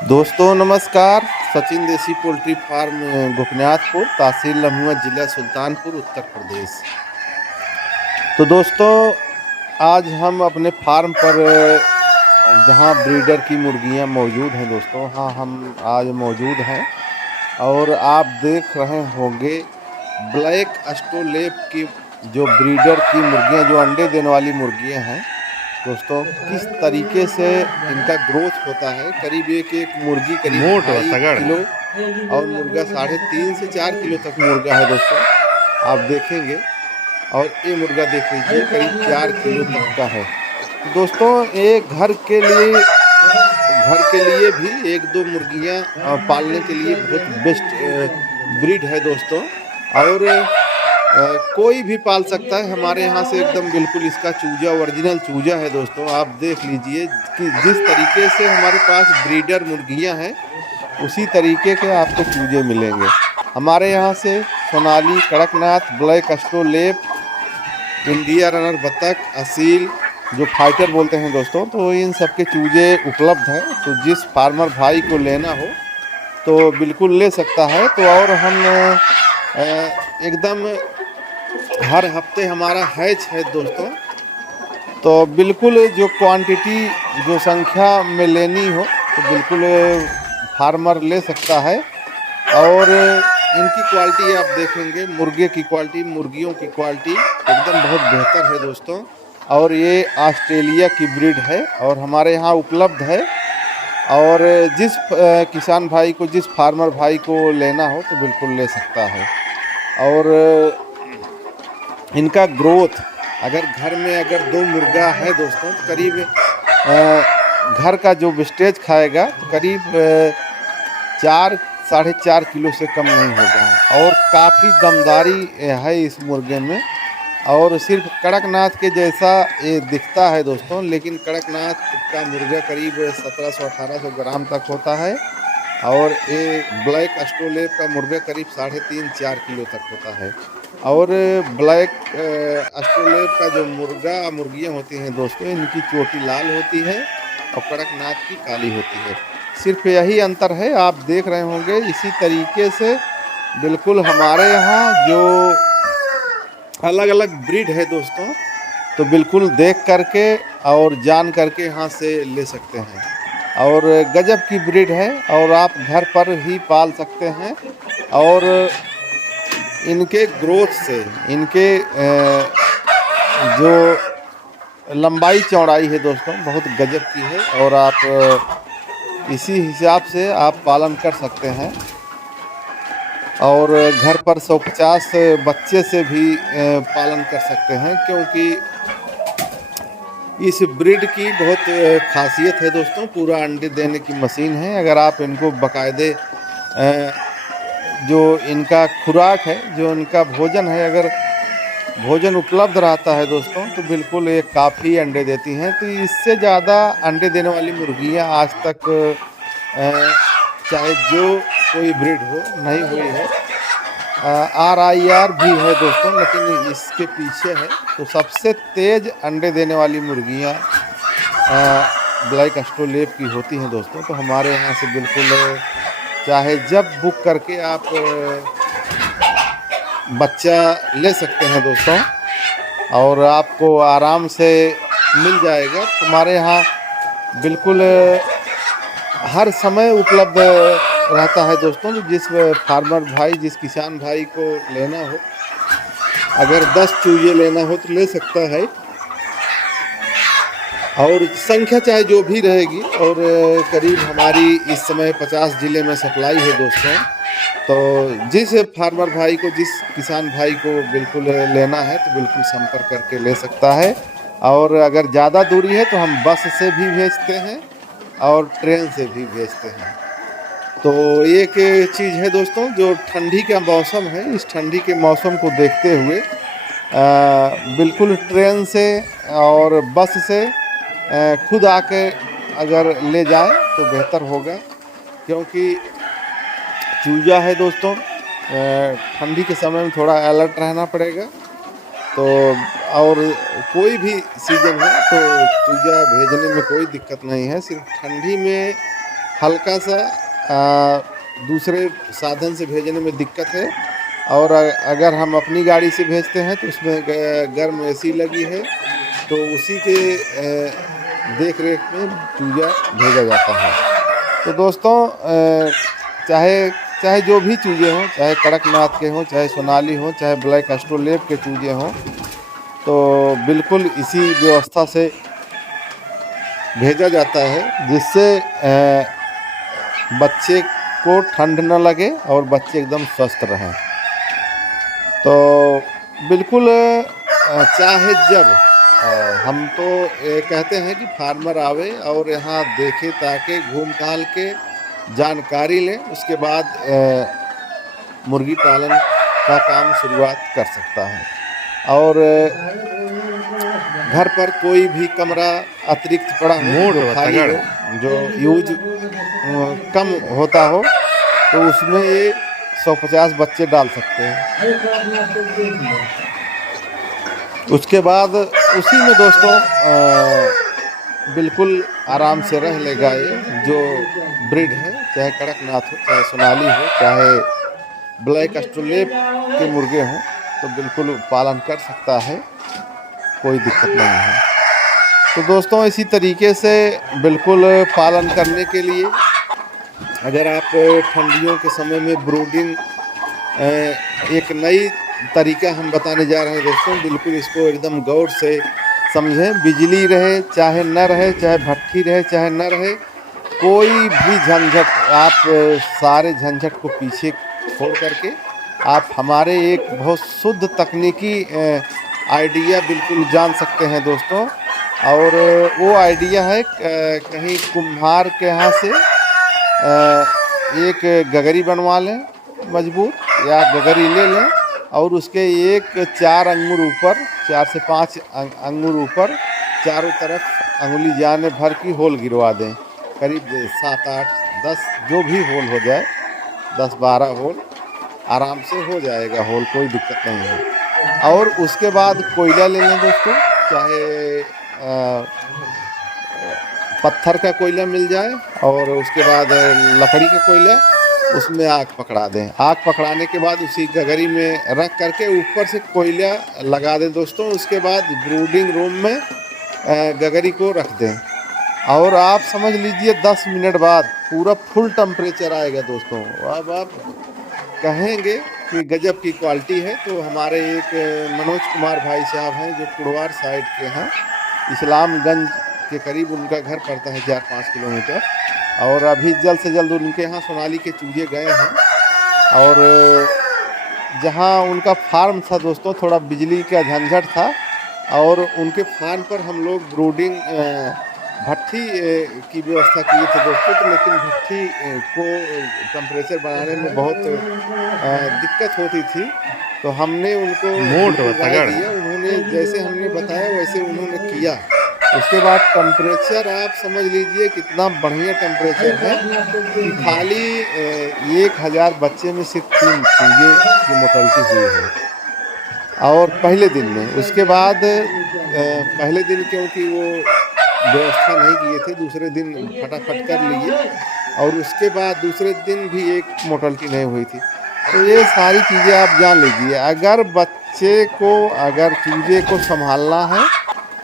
दोस्तों नमस्कार। सचिन देसी पोल्ट्री फार्म गोपीनाथपुर, तहसील लम्हुआ, जिला सुल्तानपुर, उत्तर प्रदेश। तो दोस्तों आज हम अपने फार्म पर जहां ब्रीडर की मुर्गियां मौजूद हैं दोस्तों, हाँ हम आज मौजूद हैं और आप देख रहे होंगे ब्लैक एस्ट्रोलेप की जो ब्रीडर की मुर्गियां, जो अंडे देने वाली मुर्गियां हैं दोस्तों, किस तरीके से इनका ग्रोथ होता है। करीब एक मुर्गी करीब मोट 2.5 तगड़। किलो और मुर्गा 3.5 से 4 किलो तक मुर्गा है दोस्तों, आप देखेंगे। और ये मुर्गा देख लीजिए करीब 4 किलो तक का है। तो दोस्तों ये घर के लिए भी एक दो मुर्गियां पालने के लिए बहुत बेस्ट ब्रीड है दोस्तों। और कोई भी पाल सकता है हमारे यहाँ से, एकदम बिल्कुल इसका चूजा ओरिजिनल चूजा है दोस्तों। आप देख लीजिए कि जिस तरीके से हमारे पास ब्रीडर मुर्गियाँ हैं उसी तरीके के आपको चूजे मिलेंगे हमारे यहाँ से। Sonali, Kadaknath, black Australorp, India runner बतख, असील जो फाइटर बोलते हैं दोस्तों, तो इन सब के चूजे उपलब्ध हैं। तो जिस फार्मर भाई को लेना हो तो बिल्कुल ले सकता है। तो और हम एकदम हर हफ्ते हमारा हैच है दोस्तों, तो बिल्कुल जो क्वांटिटी जो संख्या में लेनी हो तो बिल्कुल फार्मर ले सकता है। और इनकी क्वालिटी आप देखेंगे, मुर्गे की क्वालिटी, मुर्गियों की क्वालिटी एकदम बहुत बेहतर है दोस्तों। और ये ऑस्ट्रेलिया की ब्रीड है और हमारे यहाँ उपलब्ध है। और जिस किसान भाई को, जिस फार्मर भाई को लेना हो तो बिल्कुल ले सकता है। और इनका ग्रोथ, अगर घर में अगर 2 मुर्गा है दोस्तों तो करीब घर का जो वेस्टेज खाएगा तो करीब 4-4.5 किलो से कम नहीं होगा। और काफ़ी दमदारी है इस मुर्गे में। और सिर्फ कड़कनाथ के जैसा ये दिखता है दोस्तों, लेकिन कड़कनाथ का मुर्गा करीब 1700-1800 ग्राम तक होता है। और ये ब्लैक एस्ट्रोलेप का मुर्गा करीब 3.5-4 किलो तक होता है। और ब्लैक एस्ट्रोलेप का जो मुर्गियाँ होती हैं दोस्तों, इनकी चोटी लाल होती है और कड़कनाथ की काली होती है। सिर्फ यही अंतर है, आप देख रहे होंगे। इसी तरीके से बिल्कुल हमारे यहाँ जो अलग अलग ब्रीड है दोस्तों, तो बिल्कुल देख करके और जान करके यहाँ से ले सकते हैं। और गजब की ब्रीड है और आप घर पर ही पाल सकते हैं। और इनके ग्रोथ से, इनके जो लंबाई चौड़ाई है दोस्तों बहुत गजब की है। और आप इसी हिसाब से आप पालन कर सकते हैं। और घर पर 150 बच्चे से भी पालन कर सकते हैं, क्योंकि इस ब्रीड की बहुत खासियत है दोस्तों। पूरा अंडे देने की मशीन है। अगर आप इनको बाकायदे जो इनका खुराक है, जो इनका भोजन है, अगर भोजन उपलब्ध रहता है दोस्तों तो बिल्कुल ये काफ़ी अंडे देती हैं। तो इससे ज़्यादा अंडे देने वाली मुर्गियां आज तक चाहे जो कोई ब्रीड हो नहीं हुई है। RIR भी है दोस्तों, लेकिन इसके पीछे है। तो सबसे तेज़ अंडे देने वाली मुर्गियां ब्लैक एस्ट्रोलेप की होती हैं दोस्तों। तो हमारे यहाँ से बिल्कुल चाहे जब बुक करके आप बच्चा ले सकते हैं दोस्तों, और आपको आराम से मिल जाएगा। हमारे यहाँ बिल्कुल हर समय उपलब्ध रहता है दोस्तों। जिस फार्मर भाई, जिस किसान भाई को लेना हो, अगर 10 चूजे लेना हो तो ले सकता है। और संख्या चाहे जो भी रहेगी। और करीब हमारी इस समय 50 ज़िले में सप्लाई है दोस्तों। तो जिस फार्मर भाई को, जिस किसान भाई को बिल्कुल लेना है तो बिल्कुल संपर्क करके ले सकता है। और अगर ज़्यादा दूरी है तो हम बस से भी भेजते हैं और ट्रेन से भी भेजते हैं। तो एक चीज़ है दोस्तों, जो ठंडी का मौसम है, इस ठंडी के मौसम को देखते हुए बिल्कुल ट्रेन से और बस से खुद आके अगर ले जाएं तो बेहतर होगा। क्योंकि चूजा है दोस्तों, ठंडी के समय में थोड़ा अलर्ट रहना पड़ेगा। तो और कोई भी सीज़न है तो चूजा भेजने में कोई दिक्कत नहीं है। सिर्फ ठंडी में हल्का सा दूसरे साधन से भेजने में दिक्कत है, और अगर हम अपनी गाड़ी से भेजते हैं तो उसमें गर्म एसी लगी है, तो उसी के देख रेख में चूजा भेजा जाता है। तो दोस्तों चाहे चाहे जो भी चूजे हों, चाहे कड़कनाथ के हों, चाहे सोनाली हों, चाहे ब्लैक एस्ट्रोलेब के चूजे हों, तो बिल्कुल इसी व्यवस्था से भेजा जाता है, जिससे बच्चे को ठंड न लगे और बच्चे एकदम स्वस्थ रहें। तो बिल्कुल चाहे जब हम तो कहते हैं कि फार्मर आवे और यहाँ देखे ताके घूम टहल के जानकारी लें, उसके बाद मुर्गी पालन का काम शुरुआत कर सकता है। और घर पर कोई भी कमरा अतिरिक्त पड़ा हो, खाली हो, जो यूज कम होता हो, तो उसमें ये 150 बच्चे डाल सकते हैं। उसके बाद उसी में दोस्तों बिल्कुल आराम से रह लेगा ये जो ब्रीड है, चाहे कड़कनाथ हो, चाहे सोनाली हो, चाहे ब्लैक एस्ट्रोलेब के मुर्गे हों, तो बिल्कुल पालन कर सकता है, कोई दिक्कत नहीं है। तो दोस्तों इसी तरीके से बिल्कुल पालन करने के लिए अगर आप ठंडियों के समय में ब्रूडिंग एक नई तरीका हम बताने जा रहे हैं दोस्तों, बिल्कुल इसको एकदम गौर से समझें। बिजली रहे चाहे न रहे, चाहे भट्ठी रहे चाहे न रहे, कोई भी झंझट, आप सारे झंझट को पीछे छोड़ करके आप हमारे एक बहुत शुद्ध तकनीकी आइडिया बिल्कुल जान सकते हैं दोस्तों। और वो आइडिया है कहीं कुम्हार के यहाँ से एक गगरी बनवा लें मजबूत, या गगरी ले लें और उसके 4 अंगुर ऊपर, 4 से 5 अंगुर ऊपर चारों तरफ अंगुली जाने भर की होल गिरवा दें। करीब 7, 8, 10 जो भी होल हो जाए, 10-12 होल आराम से हो जाएगा होल, कोई दिक्कत नहीं है। और उसके बाद कोयला ले लें दोस्तों, चाहे पत्थर का कोयला मिल जाए, और उसके बाद लकड़ी का कोयला, उसमें आग पकड़ा दें। आग पकड़ाने के बाद उसी गगरी में रख करके ऊपर से कोयला लगा दें दोस्तों। उसके बाद ब्रूडिंग रूम में गगरी को रख दें, और आप समझ लीजिए 10 मिनट बाद पूरा फुल टेम्परेचर आएगा दोस्तों। अब आप कहेंगे कि गजब की क्वालिटी है। तो हमारे एक मनोज कुमार भाई साहब हैं जो कुड़वार साइड के हैं, इस्लामगंज के करीब उनका घर पड़ता है, 4-5 किलोमीटर। और अभी जल्द से जल्द उनके यहाँ सोनाली के चूजे गए हैं, और जहाँ उनका फार्म था दोस्तों, थोड़ा बिजली का झंझट था, और उनके फार्म पर हम लोग ब्रूडिंग भट्ठी की व्यवस्था किए थे दोस्तों। तो लेकिन भट्ठी को टेम्परेचर बनाने में बहुत दिक्कत होती थी, तो हमने उनको राय दिया, उन्होंने जैसे हमने बताया वैसे उन्होंने किया। उसके बाद टेम्परेचर आप समझ लीजिए कितना बढ़िया टेम्परेचर है कि खाली 1000 बच्चे में सिर्फ 3 चूजे की मोर्टेलिटी हुई है, और पहले दिन में। उसके बाद पहले दिन क्योंकि वो व्यवस्था नहीं किए थे, दूसरे दिन फटाफट कर लिए, और उसके बाद दूसरे दिन भी एक मोर्टेलिटी नहीं हुई थी। तो ये सारी चीज़ें आप जान लीजिए। अगर बच्चे को, अगर चूजे को संभालना है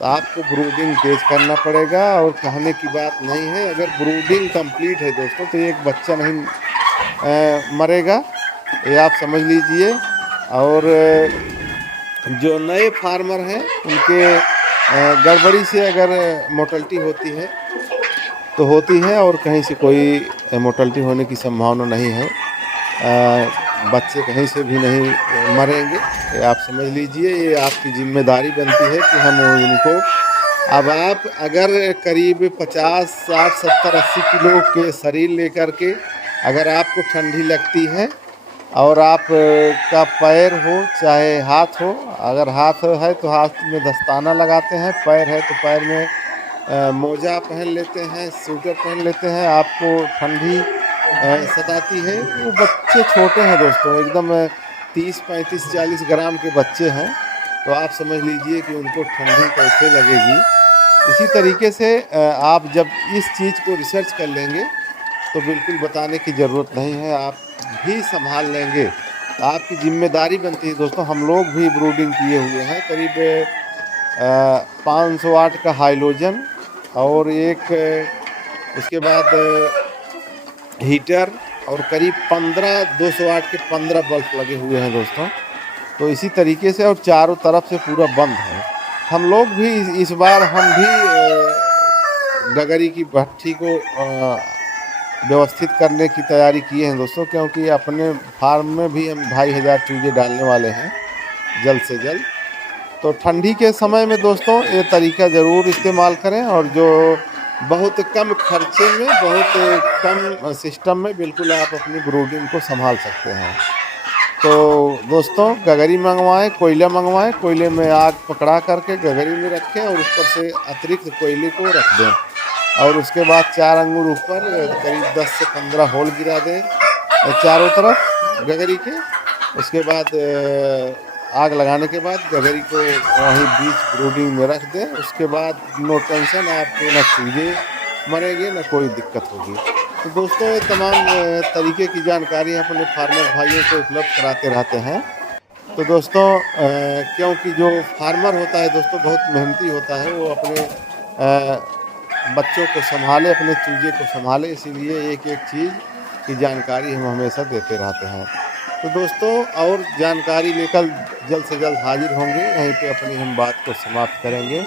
तो आपको ब्रूडिंग तेज करना पड़ेगा, और कहने की बात नहीं है। अगर ब्रूडिंग कंप्लीट है दोस्तों तो एक बच्चा नहीं मरेगा, ये आप समझ लीजिए। और जो नए फार्मर हैं उनके गड़बड़ी से अगर मोर्टेलिटी होती है तो होती है, और कहीं से कोई मोर्टेलिटी होने की संभावना नहीं है। बच्चे कहीं से भी नहीं मरेंगे, ये आप समझ लीजिए। ये आपकी जिम्मेदारी बनती है कि हम उनको, अब आप अगर करीब 50, 60, 70, 80 किलो के शरीर लेकर के अगर आपको ठंडी लगती है, और आप का पैर हो चाहे हाथ हो, अगर हाथ है तो हाथ में दस्ताना लगाते हैं, पैर है तो पैर में मोजा पहन लेते हैं, स्वेटर पहन लेते हैं, आपको ठंडी सताती है। वो बच्चे छोटे हैं दोस्तों, एकदम 30, 35, 40 ग्राम के बच्चे हैं, तो आप समझ लीजिए कि उनको ठंडी कैसे लगेगी। इसी तरीके से आप जब इस चीज़ को रिसर्च कर लेंगे तो बिल्कुल बताने की ज़रूरत नहीं है, आप भी संभाल लेंगे, आपकी ज़िम्मेदारी बनती है दोस्तों। हम लोग भी ब्रूडिंग किए हुए हैं, करीब 500 वाट का हाइलोजन और एक उसके बाद हीटर और करीब 200 वाट के 15 बल्ब लगे हुए हैं दोस्तों। तो इसी तरीके से और चारों तरफ से पूरा बंद है। हम लोग भी इस बार हम भी गगरी की भट्ठी को व्यवस्थित करने की तैयारी किए हैं दोस्तों, क्योंकि अपने फार्म में भी हम 2500 चूजे डालने वाले हैं जल्द से जल्द। तो ठंडी के समय में दोस्तों ये तरीका ज़रूर इस्तेमाल करें, और जो बहुत कम खर्चे में बहुत कम सिस्टम में बिल्कुल आप अपनी ब्रूडिंग को संभाल सकते हैं। तो दोस्तों गगरी मंगवाएं, कोयला मंगवाएं, कोयले में आग पकड़ा करके गगरी में रखें और ऊपर से अतिरिक्त कोयले को रख दें, और उसके बाद 4 अंगुर ऊपर करीब 10 से 15 होल गिरा दें चारों तरफ गगरी के। उसके बाद आग लगाने के बाद गगरी को वहीं बीच ब्रूडिंग में रख दें। उसके बाद नो टेंशन, आपको न चूजे मरेंगे न कोई दिक्कत होगी। तो दोस्तों ये तमाम तरीके की जानकारी अपने फार्मर भाइयों को उपलब्ध कराते रहते हैं। तो दोस्तों क्योंकि जो फार्मर होता है दोस्तों बहुत मेहनती होता है, वो अपने बच्चों को संभाले, अपने चूजे को संभाले, इसीलिए एक एक चीज़ की जानकारी हम हमेशा देते रहते हैं। तो दोस्तों और जानकारी लेकर जल्द से जल्द हाजिर होंगे, यहीं पे अपनी हम बात को समाप्त करेंगे।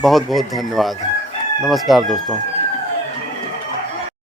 बहुत बहुत धन्यवाद। नमस्कार दोस्तों।